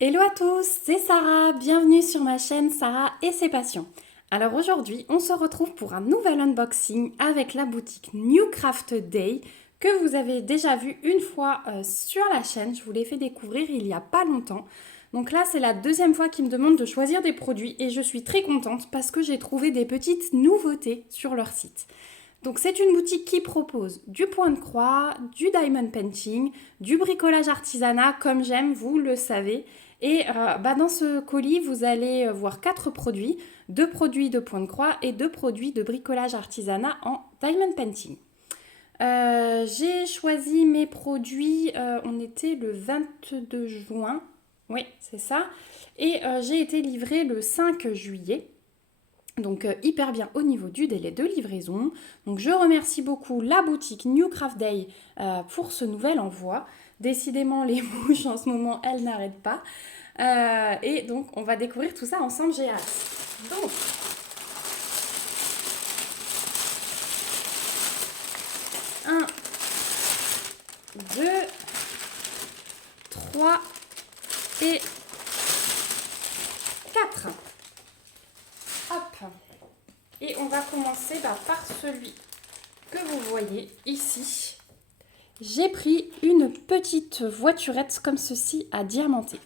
Hello à tous, c'est Sarah, bienvenue sur ma chaîne Sarah et ses passions. Alors aujourd'hui, on se retrouve pour un nouvel unboxing avec la boutique New Craft Day que vous avez déjà vu une fois sur la chaîne. Je vous l'ai fait découvrir il n'y a pas longtemps. Donc là, c'est la deuxième fois qu'ils me demandent de choisir des produits et je suis très contente parce que j'ai trouvé des petites nouveautés sur leur site. Donc c'est une boutique qui propose du point de croix, du diamond painting, du bricolage artisanat comme j'aime, vous le savez. Et dans ce colis, vous allez voir 4 produits, 2 produits de point de croix et 2 produits de bricolage artisanat en diamond painting. J'ai choisi mes produits, on était le 22 juin, oui c'est ça, et j'ai été livrée le 5 juillet. Donc hyper bien au niveau du délai de livraison. Donc je remercie beaucoup la boutique New Craft Day pour ce nouvel envoi. Décidément les mouches en ce moment elles n'arrêtent pas. Et donc on va découvrir tout ça ensemble, j'ai hâte. Donc un, 2, 3 et 4. Hop. Et on va commencer par celui que vous voyez ici. J'ai pris une petite voiturette comme ceci à diamanter.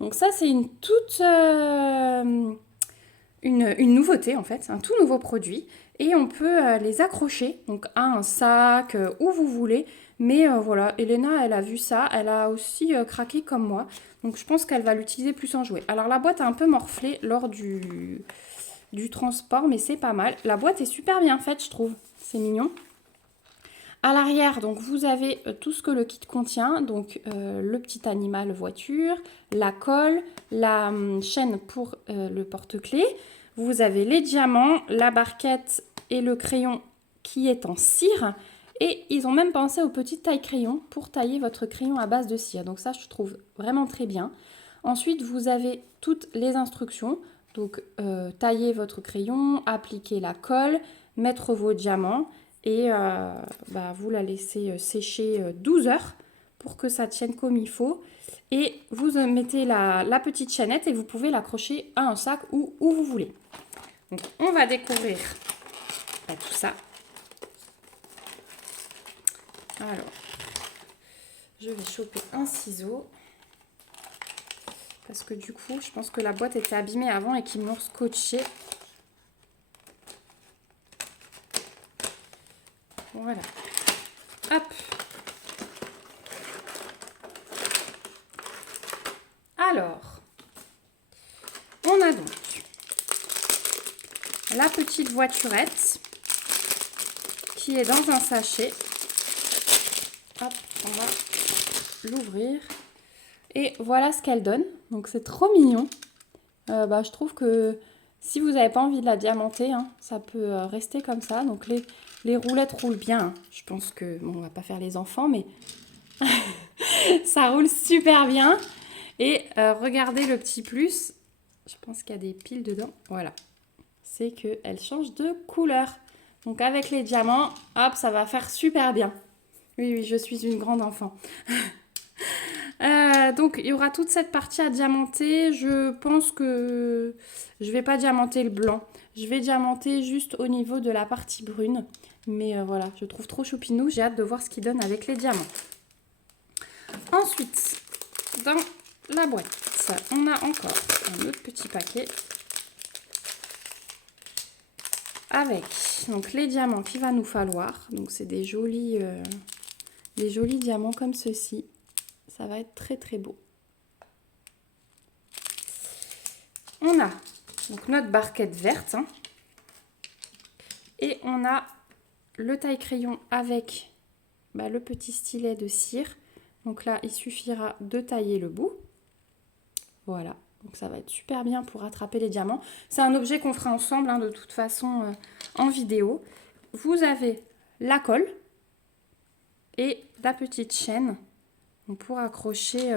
Donc ça c'est une toute une nouveauté en fait, un tout nouveau produit. Et on peut les accrocher donc à un sac, où vous voulez. Mais voilà, Elena elle a vu ça, elle a aussi craqué comme moi. Donc je pense qu'elle va l'utiliser plus en jouet. Alors la boîte a un peu morflé lors du transport, mais c'est pas mal. La boîte est super bien faite je trouve, c'est mignon. À l'arrière, donc vous avez tout ce que le kit contient, donc le petit animal voiture, la colle, la chaîne pour le porte-clés. Vous avez les diamants, la barquette et le crayon qui est en cire. Et ils ont même pensé aux petites tailles crayon pour tailler votre crayon à base de cire. Donc ça, je trouve vraiment très bien. Ensuite, vous avez toutes les instructions. Donc, tailler votre crayon, appliquer la colle, mettre vos diamants et vous la laissez sécher 12 heures pour que ça tienne comme il faut. Et vous mettez la petite chaînette et vous pouvez l'accrocher à un sac ou où vous voulez. Donc, on va découvrir tout ça. Alors, je vais choper un ciseau. Parce que du coup, je pense que la boîte était abîmée avant et qu'ils m'ont scotché. Voilà. Hop. Alors, on a donc la petite voiturette qui est dans un sachet. Hop, on va l'ouvrir. Et voilà ce qu'elle donne. Donc c'est trop mignon. Je trouve que si vous n'avez pas envie de la diamanter, hein, ça peut rester comme ça. Donc les roulettes roulent bien. Hein. Je pense que, bon, on va pas faire les enfants, mais ça roule super bien. Et regardez le petit plus. Je pense qu'il y a des piles dedans. Voilà. C'est qu'elle change de couleur. Donc avec les diamants, hop, ça va faire super bien. Oui, oui, je suis une grande enfant. Donc il y aura toute cette partie à diamanter. Je pense que je vais pas diamanter le blanc. Je vais diamanter juste au niveau de la partie brune. Mais voilà, je trouve trop choupinou. J'ai hâte de voir ce qu'il donne avec les diamants. Ensuite, dans la boîte, on a encore un autre petit paquet avec donc les diamants qu'il va nous falloir. Donc c'est des jolis diamants comme ceci. Ça va être très très beau. On a donc notre barquette verte. Hein, et on a le taille-crayon avec le petit stylet de cire. Donc là, il suffira de tailler le bout. Voilà. Donc ça va être super bien pour attraper les diamants. C'est un objet qu'on fera ensemble hein, de toute façon en vidéo. Vous avez la colle et la petite chaîne pour accrocher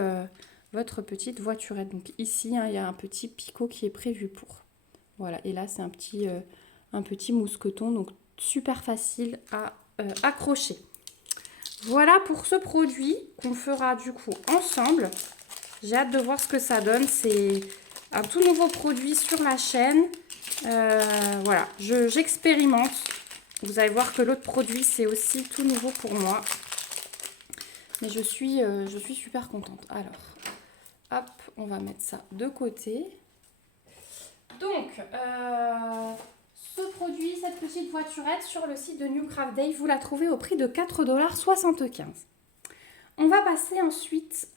votre petite voiturette. Donc ici, hein, il y a un petit picot qui est prévu pour. Voilà, et là c'est un petit mousqueton, donc super facile à accrocher. Voilà pour ce produit qu'on fera du coup ensemble. J'ai hâte de voir ce que ça donne. C'est un tout nouveau produit sur la chaîne. Voilà, j'expérimente. Vous allez voir que l'autre produit, c'est aussi tout nouveau pour moi. Mais je suis super contente. Alors, hop, on va mettre ça de côté. Donc, ce produit, cette petite voiturette, sur le site de New Craft Day, vous la trouvez au prix de 4,75 $. On va passer ensuite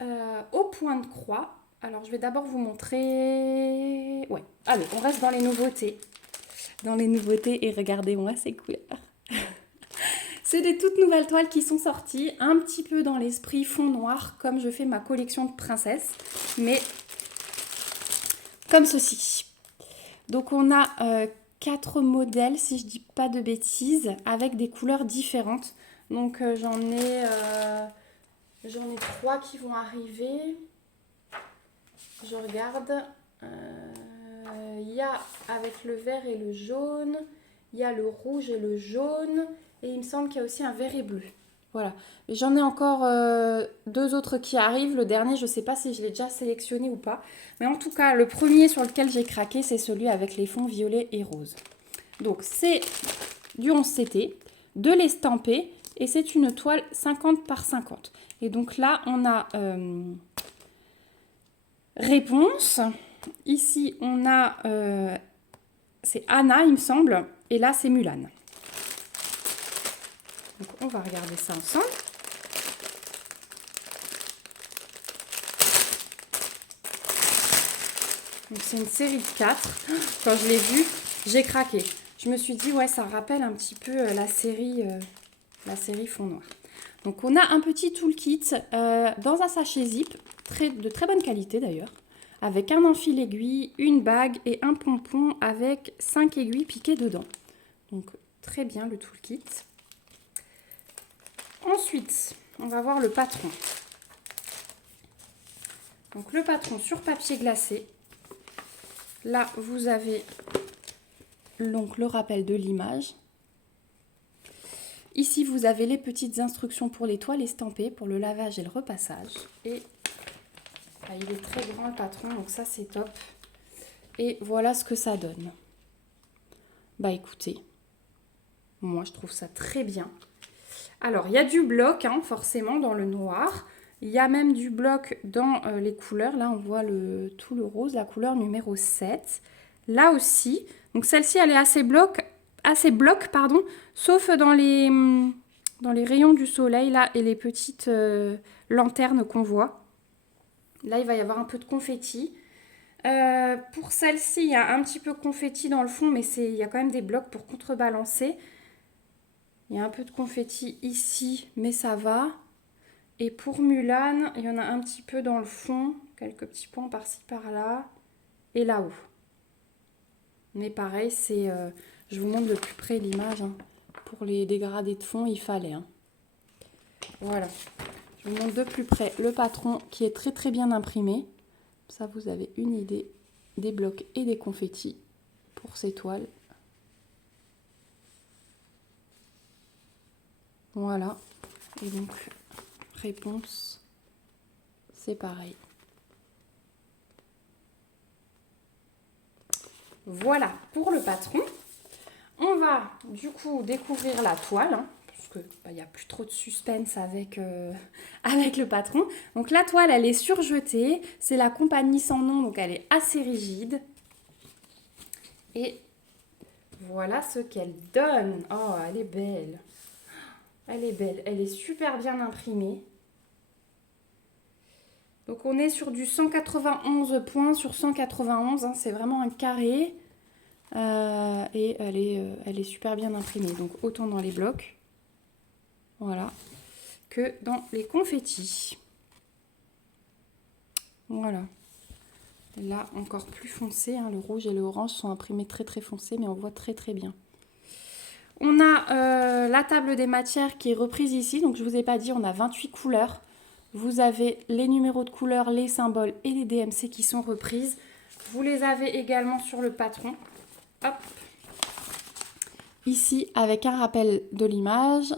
au point de croix. Alors, je vais d'abord vous montrer... Ouais, allez, on reste dans les nouveautés. Dans les nouveautés, et regardez-moi ces couleurs. C'est des toutes nouvelles toiles qui sont sorties, un petit peu dans l'esprit fond noir, comme je fais ma collection de princesses, mais comme ceci. Donc on a 4 modèles, si je dis pas de bêtises, avec des couleurs différentes. Donc j'en ai 3 qui vont arriver. Je regarde. Il y a avec le vert et le jaune, il y a le rouge et le jaune, et il me semble qu'il y a aussi un vert et bleu. Voilà. J'en ai encore 2 autres qui arrivent. Le dernier, je ne sais pas si je l'ai déjà sélectionné ou pas. Mais en tout cas, le premier sur lequel j'ai craqué, c'est celui avec les fonds violets et roses. Donc, c'est du 11 CT, de l'estampé, et c'est une toile 50 par 50. Et donc là, on a réponse. Ici, on a... c'est Anna, il me semble. Et là, c'est Mulan. Donc, on va regarder ça ensemble. Donc, c'est une série de 4. Quand je l'ai vue, j'ai craqué. Je me suis dit, ouais, ça rappelle un petit peu la série fond noir. Donc, on a un petit toolkit dans un sachet zip, de très bonne qualité d'ailleurs, avec un enfil aiguille, une bague et un pompon avec 5 aiguilles piquées dedans. Donc, très bien le toolkit. Ensuite, on va voir le patron. Donc, le patron sur papier glacé. Là, vous avez donc le rappel de l'image. Ici, vous avez les petites instructions pour les toiles estampées, pour le lavage et le repassage. Et bah, il est très grand le patron, donc ça c'est top. Et voilà ce que ça donne. Bah écoutez, moi je trouve ça très bien. Alors, il y a du bloc, hein, forcément, dans le noir. Il y a même du bloc dans les couleurs. Là, on voit tout le rose, la couleur numéro 7. Là aussi. Donc, celle-ci, elle est assez bloc, sauf dans les rayons du soleil, là, et les petites lanternes qu'on voit. Là, il va y avoir un peu de confetti. Pour celle-ci, il y a un petit peu de confetti dans le fond, mais il y a quand même des blocs pour contrebalancer. Il y a un peu de confetti ici, mais ça va. Et pour Mulan, il y en a un petit peu dans le fond, quelques petits points par-ci par-là, et là-haut. Mais pareil, je vous montre de plus près l'image. Hein. Pour les dégradés de fond, il fallait. Hein. Voilà. Je vous montre de plus près le patron qui est très très bien imprimé. Ça, vous avez une idée des blocs et des confettis pour ces toiles. Voilà. Et donc, réponse, c'est pareil. Voilà pour le patron. On va du coup découvrir la toile, hein, parce qu'il n'y a plus trop de suspense avec le patron. Donc la toile, elle est surjetée. C'est la compagnie sans nom, donc elle est assez rigide. Et voilà ce qu'elle donne. Oh, elle est belle. Elle est belle. Elle est super bien imprimée. Donc on est sur du 191 points sur 191. Hein, c'est vraiment un carré. Et elle est super bien imprimée. Donc autant dans les blocs. Voilà. Que dans les confettis. Voilà. Là, encore plus foncé. Hein, le rouge et le orange sont imprimés très très foncés, mais on voit très très bien. On a la table des matières qui est reprise ici. Donc je ne vous ai pas dit, on a 28 couleurs. Vous avez les numéros de couleurs, les symboles et les DMC qui sont reprises. Vous les avez également sur le patron. Hop. Ici, avec un rappel de l'image.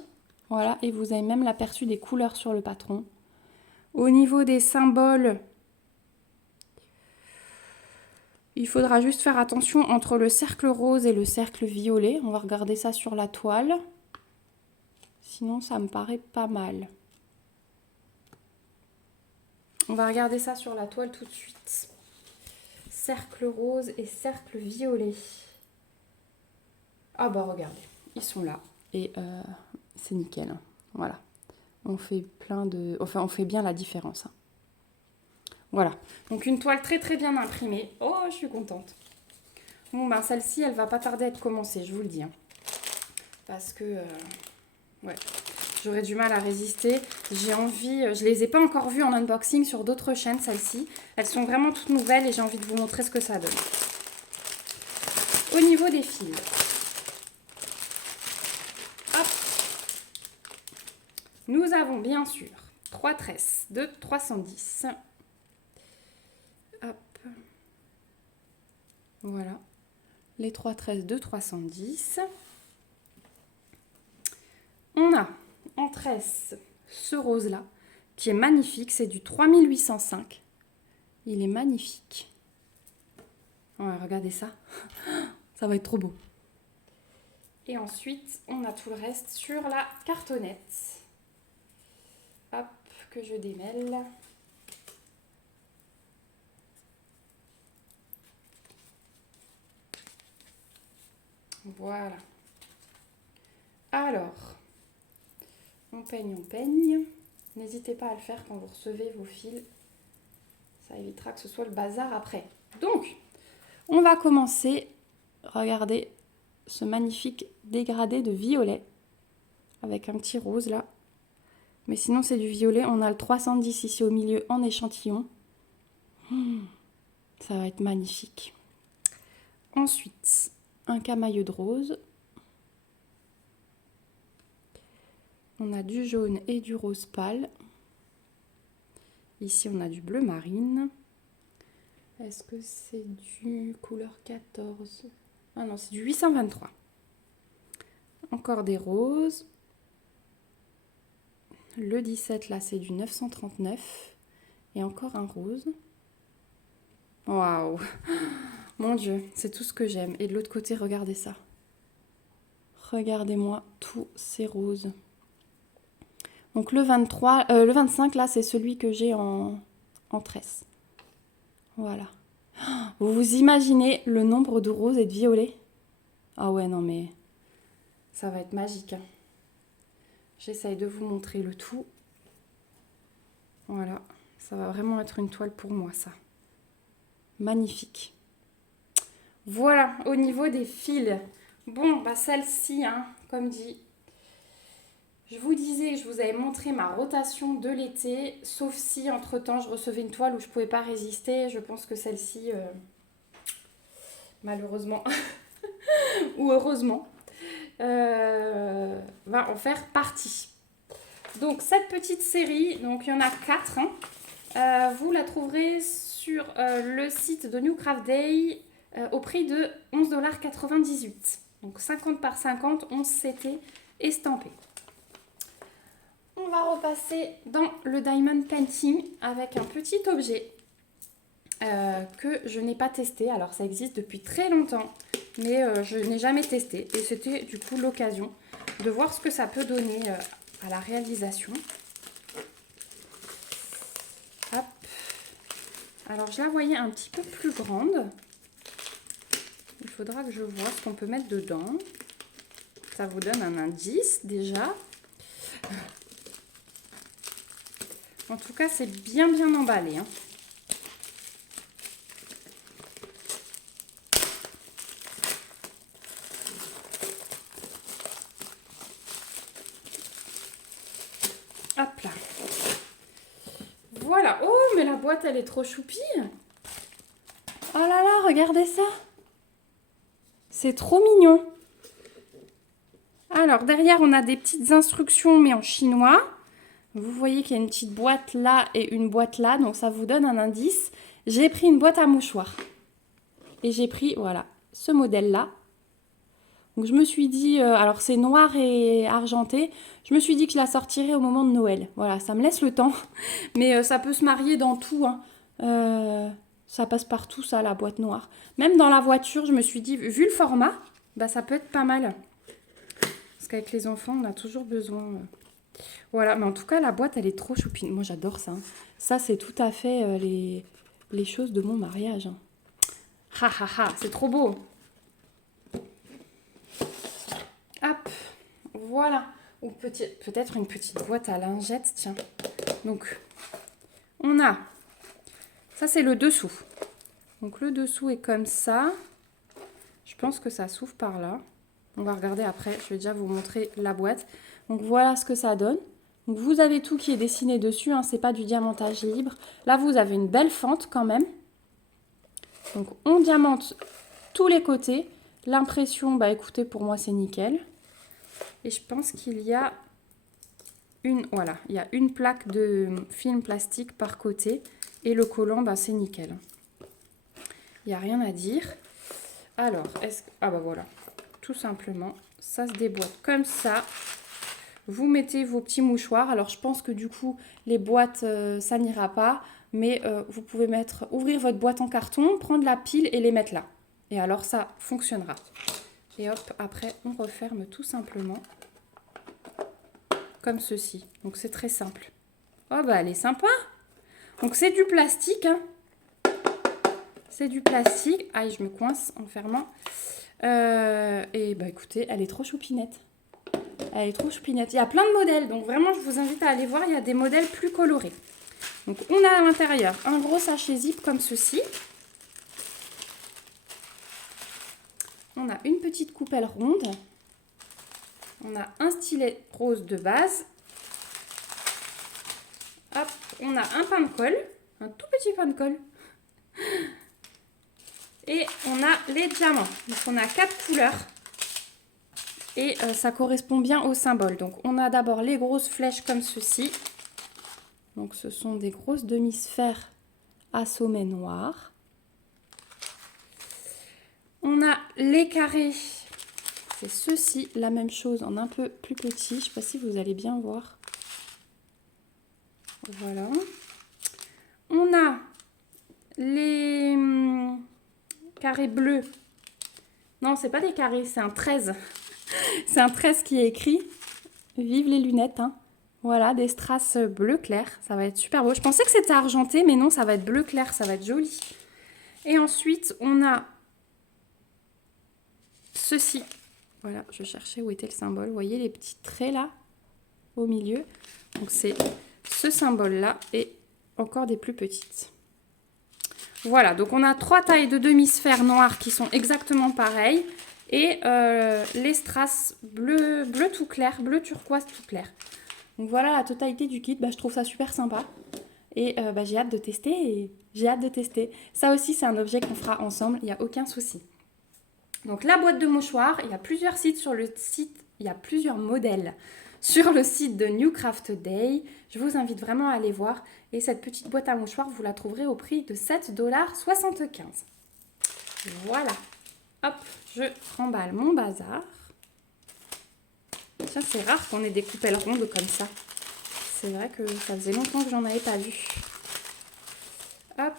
Voilà, et vous avez même l'aperçu des couleurs sur le patron. Au niveau des symboles, Il faudra juste faire attention entre le cercle rose et le cercle violet. On va regarder ça sur la toile. Sinon, ça me paraît pas mal. On va regarder ça sur la toile tout de suite. Cercle rose et cercle violet. Ah bah regardez, ils sont là. Et c'est nickel. Hein. Voilà. On fait on fait bien la différence. Hein. Voilà. Donc une toile très très bien imprimée. Oh, je suis contente. Bon, ben celle-ci, elle va pas tarder à être commencée, je vous le dis. Hein. Parce que, ouais, j'aurais du mal à résister. J'ai envie, je les ai pas encore vues en unboxing sur d'autres chaînes, celles-ci. Elles sont vraiment toutes nouvelles et j'ai envie de vous montrer ce que ça donne. Au niveau des fils. Hop. Nous avons bien sûr 3 tresses de 310. Hop. Voilà. Les 3 tresses de 310. On a en tresse ce rose-là, qui est magnifique. C'est du 3805. Il est magnifique. Ouais, regardez ça. Ça va être trop beau. Et ensuite, on a tout le reste sur la cartonnette. Hop, que je démêle. Voilà. Alors, on peigne, on peigne. N'hésitez pas à le faire quand vous recevez vos fils. Ça évitera que ce soit le bazar après. Donc, on va commencer. Regardez ce magnifique dégradé de violet. Avec un petit rose là. Mais sinon, c'est du violet. On a le 310 ici au milieu en échantillon. Ça va être magnifique. Ensuite, un camailleux de rose. On a du jaune et du rose pâle. Ici, on a du bleu marine. Est-ce que c'est du couleur 14? Ah non, c'est du 823. Encore des roses. Le 17, là, c'est du 939. Et encore un rose. Waouh! Mon Dieu, c'est tout ce que j'aime. Et de l'autre côté, regardez ça. Regardez-moi tous ces roses. Donc le 25, là, c'est celui que j'ai en tresse. Voilà. Vous vous imaginez le nombre de roses et de violets? Ah ouais, non mais ça va être magique. Hein. J'essaye de vous montrer le tout. Voilà, ça va vraiment être une toile pour moi, ça. Magnifique. Voilà, au niveau des fils. Bon, bah celle-ci, hein, comme dit, je vous disais que je vous avais montré ma rotation de l'été, sauf si entre-temps je recevais une toile où je ne pouvais pas résister. Je pense que celle-ci, malheureusement, ou heureusement, va en faire partie. Donc cette petite série, donc il y en a 4, hein, vous la trouverez sur le site de New Craft Day au prix de 11,98 $. Donc 50 par 50, 11 CT estampé. On va repasser dans le Diamond Painting avec un petit objet que je n'ai pas testé. Alors ça existe depuis très longtemps, mais je n'ai jamais testé. Et c'était du coup l'occasion de voir ce que ça peut donner à la réalisation. Hop. Alors je la voyais un petit peu plus grande. Il faudra que je vois ce qu'on peut mettre dedans. Ça vous donne un indice déjà. En tout cas, c'est bien emballé. Hein. Hop là. Voilà. Oh, mais la boîte, elle est trop choupie. Oh là là, regardez ça. C'est trop mignon. Alors, derrière, on a des petites instructions, mais en chinois. Vous voyez qu'il y a une petite boîte là et une boîte là, donc ça vous donne un indice. J'ai pris une boîte à mouchoirs. Et j'ai pris, voilà, ce modèle-là. Donc je me suis dit, alors c'est noir et argenté, je me suis dit que je la sortirais au moment de Noël. Voilà, ça me laisse le temps, mais ça peut se marier dans tout. Hein. Ça passe partout, ça, la boîte noire. Même dans la voiture, je me suis dit, vu le format, bah, ça peut être pas mal. Parce qu'avec les enfants, on a toujours besoin. Voilà, mais en tout cas, la boîte, elle est trop choupine. Moi, j'adore ça. Hein. Ça, c'est tout à fait les choses de mon mariage. Hein. Ha ha ha, c'est trop beau. Hop, voilà. Ou peut-être une petite boîte à lingettes, tiens. Donc, on a... Ça, c'est le dessous. Donc, le dessous est comme ça. Je pense que ça s'ouvre par là. On va regarder après. Je vais déjà vous montrer la boîte. Donc, voilà ce que ça donne. Donc, vous avez tout qui est dessiné dessus. Hein, c'est pas du diamantage libre. Là, vous avez une belle fente quand même. Donc, on diamante tous les côtés. L'impression, bah écoutez, pour moi, c'est nickel. Et je pense qu'il y a voilà, il y a une plaque de film plastique par côté. Et le collant, bah, c'est nickel. Il n'y a rien à dire. Alors, ah bah voilà, tout simplement, ça se déboîte comme ça. Vous mettez vos petits mouchoirs. Alors, je pense que du coup, les boîtes, ça n'ira pas. Mais vous pouvez ouvrir votre boîte en carton, prendre la pile et les mettre là. Et alors, ça fonctionnera. Et hop, après, on referme tout simplement. Comme ceci. Donc, c'est très simple. Oh, bah, elle est sympa. Donc, c'est du plastique. Hein. C'est du plastique. Aïe, je me coince en fermant. Et bah, écoutez, elle est trop choupinette. Elle est trop choupinette. Il y a plein de modèles. Donc, vraiment, je vous invite à aller voir. Il y a des modèles plus colorés. Donc, on a à l'intérieur un gros sachet zip comme ceci. On a une petite coupelle ronde. On a un stylet rose de base. Hop, on a un pain de colle. Un tout petit pain de colle. Et on a les diamants. Donc, on a 4 couleurs. Et ça correspond bien au symbole. Donc, on a d'abord les grosses flèches comme ceci. Donc, ce sont des grosses demi-sphères à sommet noir. On a les carrés. C'est ceci, la même chose en un peu plus petit. Je ne sais pas si vous allez bien voir. Voilà. On a les carrés bleus. Non, c'est pas des carrés, c'est un 13. C'est un 13 qui est écrit. Vive les lunettes, hein. Voilà, des strass bleu clair. Ça va être super beau. Je pensais que c'était argenté, mais non, ça va être bleu clair. Ça va être joli. Et ensuite, on a ceci. Voilà, je cherchais où était le symbole. Vous voyez les petits traits là, au milieu. Donc, c'est ce symbole-là et encore des plus petites. Voilà, donc on a 3 tailles de demi-sphères noires qui sont exactement pareilles. Et les strass bleu tout clair, bleu turquoise tout clair. Donc voilà la totalité du kit. Bah, je trouve ça super sympa. Et bah, j'ai hâte de tester. Ça aussi, c'est un objet qu'on fera ensemble. Il n'y a aucun souci. Donc la boîte de mouchoirs, il y a plusieurs sites sur le site. Il y a plusieurs modèles sur le site de New Craft Day. Je vous invite vraiment à aller voir. Et cette petite boîte à mouchoirs, vous la trouverez au prix de 7,75 $. Voilà. Hop, je remballe mon bazar. Tiens, c'est rare qu'on ait des coupelles rondes comme ça. C'est vrai que ça faisait longtemps que j'en avais pas vu. Hop.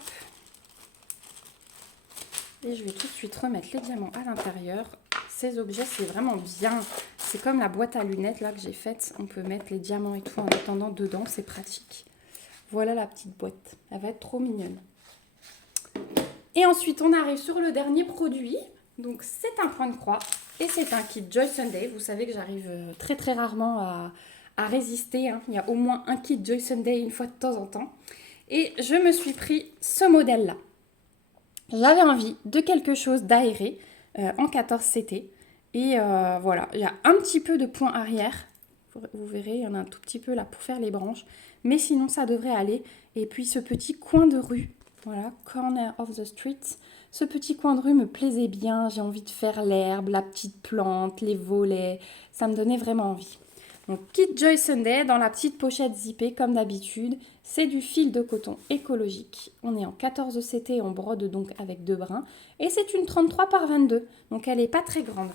Et je vais tout de suite remettre les diamants à l'intérieur. Ces objets, c'est vraiment bien. C'est comme la boîte à lunettes là que j'ai faite. On peut mettre les diamants et tout en attendant dedans. C'est pratique. Voilà la petite boîte. Elle va être trop mignonne. Et ensuite, on arrive sur le dernier produit. Donc, c'est un point de croix. Et c'est un kit Joy Sunday. Vous savez que j'arrive très très rarement à résister. Hein. Il y a au moins un kit Joy Sunday une fois de temps en temps. Et je me suis pris ce modèle-là. J'avais envie de quelque chose d'aéré en 14 CT. Et voilà, il y a un petit peu de point arrière. Vous verrez, il y en a un tout petit peu là pour faire les branches. Mais sinon, ça devrait aller. Et puis ce petit coin de rue. Voilà, corner of the street. Ce petit coin de rue me plaisait bien. J'ai envie de faire l'herbe, la petite plante, les volets. Ça me donnait vraiment envie. Donc, kit Joy Sunday dans la petite pochette zippée comme d'habitude. C'est du fil de coton écologique. On est en 14 CT, on brode donc avec 2 brins. Et c'est une 33 par 22, donc elle n'est pas très grande.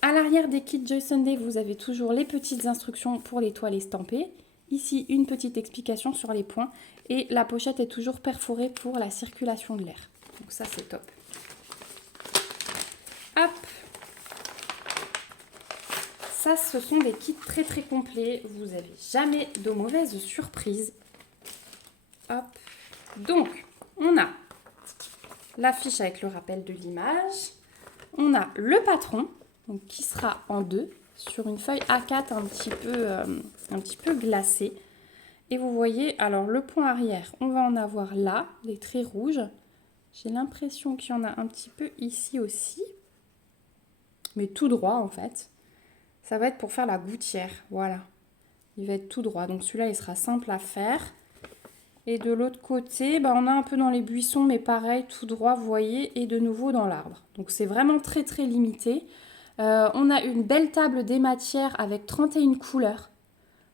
À l'arrière des kits Joy Sunday, vous avez toujours les petites instructions pour les toiles estampées. ici une petite explication sur les points. Et la pochette est toujours perforée pour la circulation de l'air. Donc ça, c'est top. Hop. Ça, ce sont des kits très très complets. Vous n'avez jamais de mauvaises surprises. Hop. Donc, on a l'affiche avec le rappel de l'image. On a le patron, donc, qui sera en deux, sur une feuille A4 un petit peu glacée. Et vous voyez, alors le point arrière, on va en avoir là, des traits rouges. J'ai l'impression qu'il y en a un petit peu ici aussi. Mais tout droit en fait. Ça va être pour faire la gouttière, voilà. Il va être tout droit, donc celui-là il sera simple à faire. Et de l'autre côté, on a un peu dans les buissons, mais pareil, tout droit, vous voyez, et de nouveau dans l'arbre. Donc c'est vraiment très très limité. On a une belle table des matières avec 31 couleurs.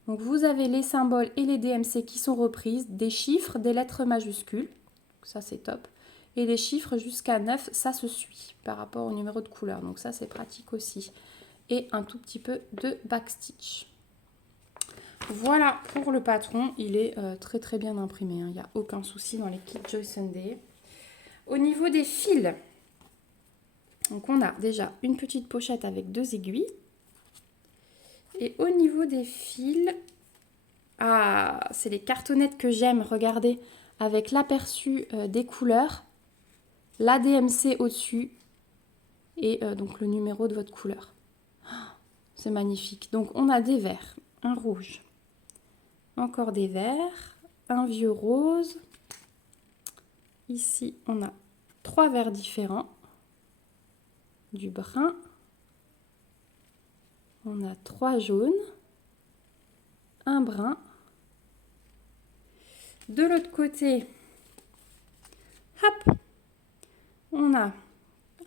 Donc vous avez les symboles et les DMC qui sont reprises, des chiffres, des lettres majuscules, donc ça c'est top, et les chiffres jusqu'à 9, ça se suit par rapport au numéro de couleur, donc ça c'est pratique aussi. Et un tout petit peu de backstitch. Voilà pour le patron, il est très très bien imprimé, il n'y a aucun souci dans les kits Joy Sunday. Au niveau des fils, donc on a déjà une petite pochette avec 2 aiguilles. Et au niveau des fils, c'est les cartonnettes que j'aime, regardez, avec l'aperçu des couleurs, la DMC au-dessus et donc le numéro de votre couleur. C'est magnifique. Donc on a des verts, un rouge, encore des verts, un vieux rose. Ici, on a 3 verts différents, du brun. On a 3 jaunes, un brun. De l'autre côté, hop, on a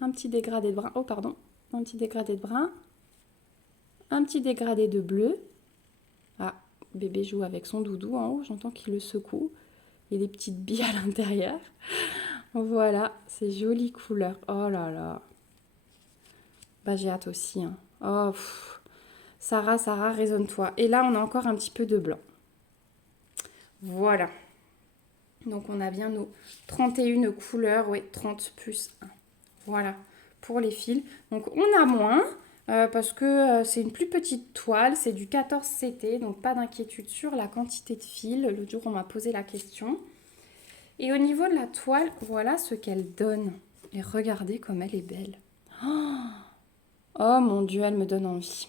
un petit dégradé de brun. Oh, pardon, un petit dégradé de brun, un petit dégradé de bleu. Ah, bébé joue avec son doudou en haut, j'entends qu'il le secoue. Et des petites billes à l'intérieur. Voilà, ces jolies couleurs. Oh là là. J'ai hâte aussi. Hein. Oh, pff. Sarah, raisonne-toi. Et là, on a encore un petit peu de blanc. Voilà. Donc, on a bien nos 31 couleurs. Oui, 30 plus 1. Voilà, pour les fils. Donc, on a moins parce que c'est une plus petite toile. C'est du 14 CT. Donc, pas d'inquiétude sur la quantité de fils. L'autre jour, on m'a posé la question. Et au niveau de la toile, voilà ce qu'elle donne. Et regardez comme elle est belle. Oh mon Dieu, elle me donne envie.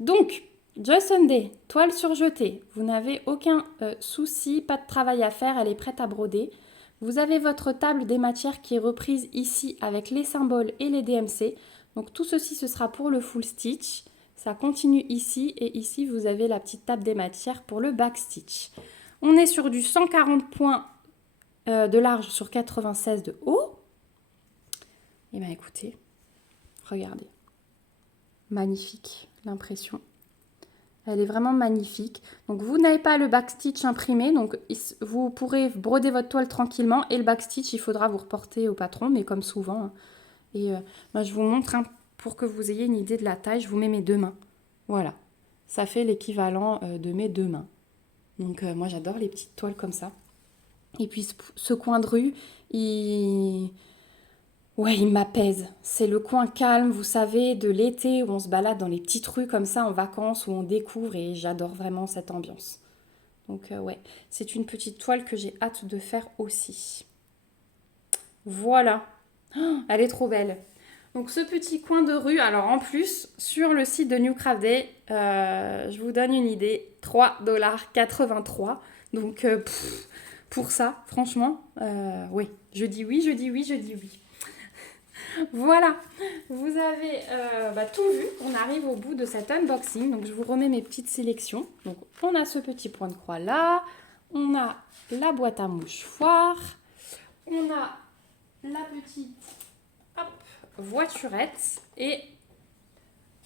Donc, Joy Sunday, toile surjetée. Vous n'avez aucun souci, pas de travail à faire, elle est prête à broder. Vous avez votre table des matières qui est reprise ici avec les symboles et les DMC. Donc tout ceci, ce sera pour le full stitch. Ça continue ici et ici, vous avez la petite table des matières pour le back stitch. On est sur du 140 points de large sur 96 de haut. Et bien écoutez, regardez. Magnifique l'impression. Elle est vraiment magnifique. Donc vous n'avez pas le backstitch imprimé, donc vous pourrez broder votre toile tranquillement et le backstitch, il faudra vous reporter au patron, mais comme souvent. Hein. Et je vous montre pour que vous ayez une idée de la taille, je vous mets mes 2 mains. Voilà, ça fait l'équivalent de mes 2 mains. Donc moi j'adore les petites toiles comme ça. Et puis ce coin de rue, il m'apaise. C'est le coin calme, vous savez, de l'été où on se balade dans les petites rues comme ça en vacances, où on découvre et j'adore vraiment cette ambiance. Donc c'est une petite toile que j'ai hâte de faire aussi. Voilà. Oh, elle est trop belle. Donc ce petit coin de rue, alors en plus, sur le site de New Craft Day, je vous donne une idée, 3,83 $. Donc pour ça, franchement, oui, je dis oui, je dis oui, je dis oui. Voilà, vous avez tout vu, on arrive au bout de cet unboxing, donc je vous remets mes petites sélections. Donc on a ce petit point de croix là, on a la boîte à mouchoirs, on a la petite voiturette et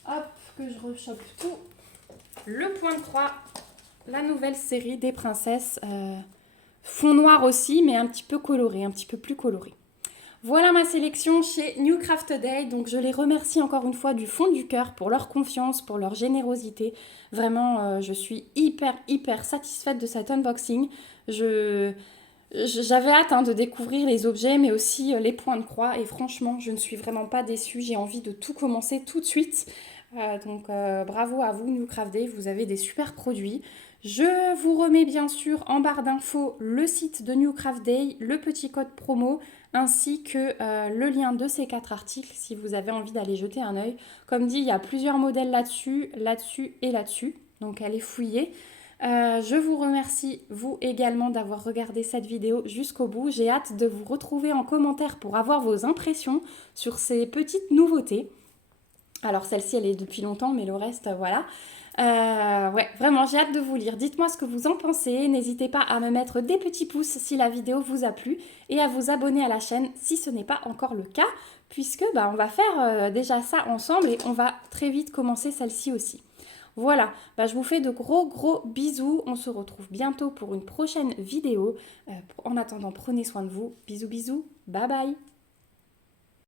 hop, que je rechoppe tout, le point de croix, la nouvelle série des princesses, fond noir aussi, mais un petit peu coloré, un petit peu plus coloré. Voilà ma sélection chez New Craft Day. Donc je les remercie encore une fois du fond du cœur pour leur confiance, pour leur générosité. Vraiment, je suis hyper satisfaite de cet unboxing. Je, J'avais hâte de découvrir les objets, mais aussi les points de croix. Et franchement, je ne suis vraiment pas déçue. J'ai envie de tout commencer tout de suite. Bravo à vous, New Craft Day. Vous avez des super produits. Je vous remets bien sûr en barre d'infos le site de New Craft Day, le petit code promo, ainsi que le lien de ces 4 articles si vous avez envie d'aller jeter un œil. Comme dit, il y a plusieurs modèles là-dessus, là-dessus et là-dessus. Donc allez fouiller. Je vous remercie, vous également, d'avoir regardé cette vidéo jusqu'au bout. J'ai hâte de vous retrouver en commentaire pour avoir vos impressions sur ces petites nouveautés. Alors celle-ci, elle est depuis longtemps, mais le reste, voilà. Ouais, vraiment, j'ai hâte de vous lire. Dites-moi ce que vous en pensez. N'hésitez pas à me mettre des petits pouces si la vidéo vous a plu et à vous abonner à la chaîne si ce n'est pas encore le cas, puisque on va faire déjà ça ensemble et on va très vite commencer celle-ci aussi. Voilà, je vous fais de gros bisous. On se retrouve bientôt pour une prochaine vidéo. En attendant, prenez soin de vous. Bisous, bye bye.